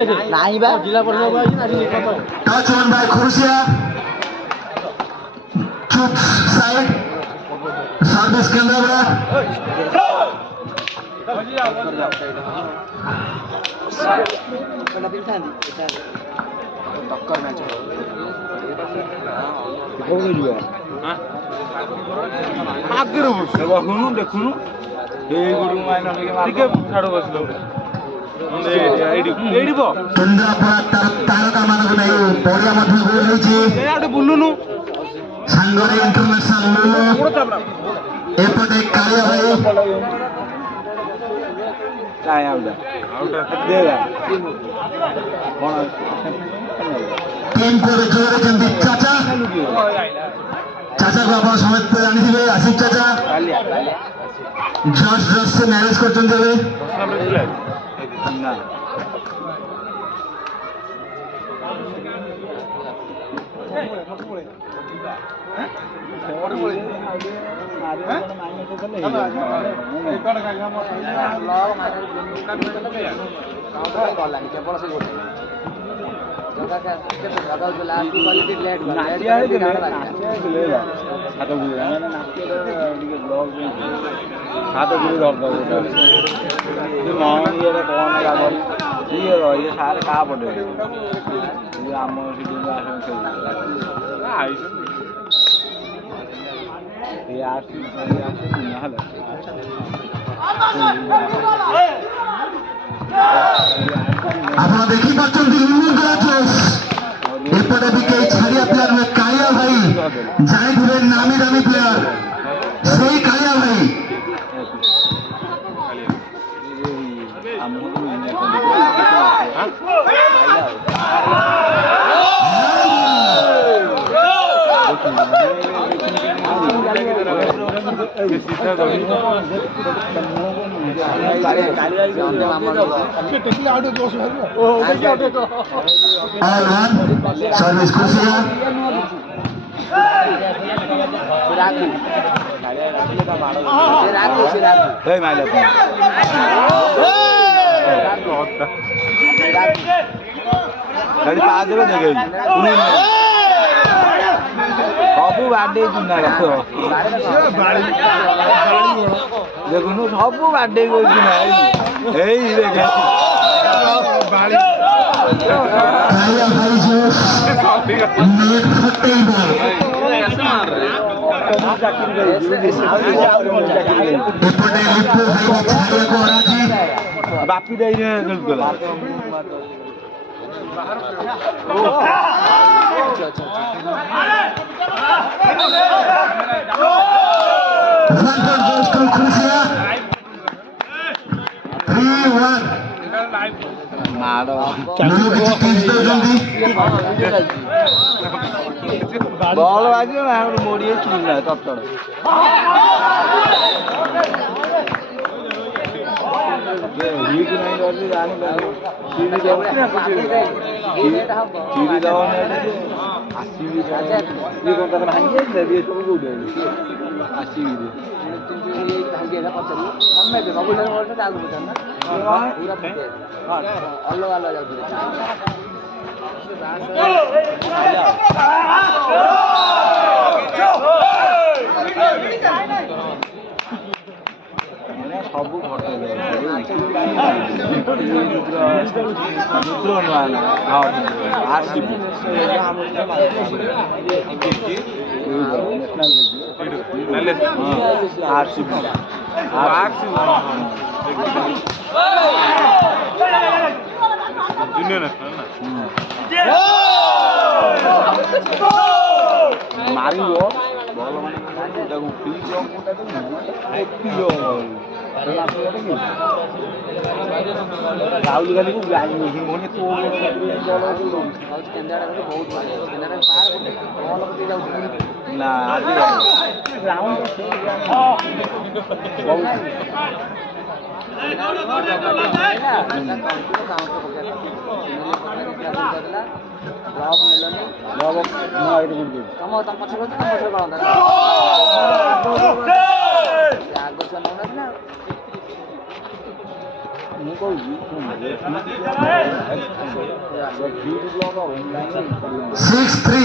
नहीं बा जिला परिषद को आइना आज कत टच वन बाय खुर्सिया चुप साइड सर्विस केंद्र टक्कर मैच हो गयो हां आगरो देखुनु देखुनु ए गुरु माइना टिके छाडो बसलो केन्द्रापड़ा तारका मानक नहीं पड़िया मध्य गोल होइछि बुलुनु सांगरे इंटरनेशनल एपटे कालिया भाई काय आउडा देगा कोन टीम को जोरे जंदी चाचा चाचा को आपण समेत जानि दिबे आसिफ चाचा जस्ट जस्ट से मैनेज करचन देबे ना सारे का पड़े आम ଆପଣ ଦେଖିପାରୁଛନ୍ତି ଏପଟେ ବି କେହି ଛାଡ଼ିଆ ପ୍ଲେୟାର ନୁହେଁ କାଳିଆ ଭାଇ ଜାଣିଥିବେ ନାମୀ ଦାମୀ ପ୍ଲେୟାର ସେଇ କାଳିଆ ଭାଇ सर्विस खुशिया सबू बाडे चुना देखुन सबू बाडे बापी दे बॉल बाजी मोड़ी चुना तपड़ हिट नहीं चिड़ी दवन आसबी भांगे सब आसबी अलग अलग सबू मारी राहुल गांधी को बहुत सिक्स थ्री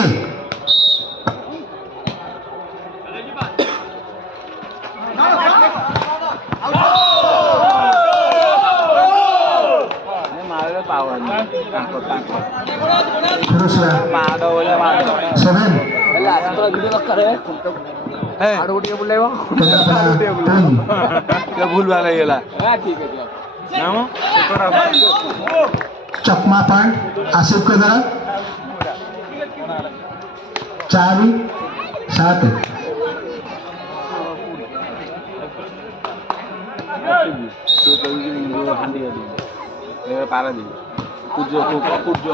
सेवन भूल भाल ହେଇଗଲା चकमा पॉइंट आसिफ के द्वारा 4-7 ପାରାଦୀପ ସୂର୍ଯ୍ୟ ସୂର୍ଯ୍ୟ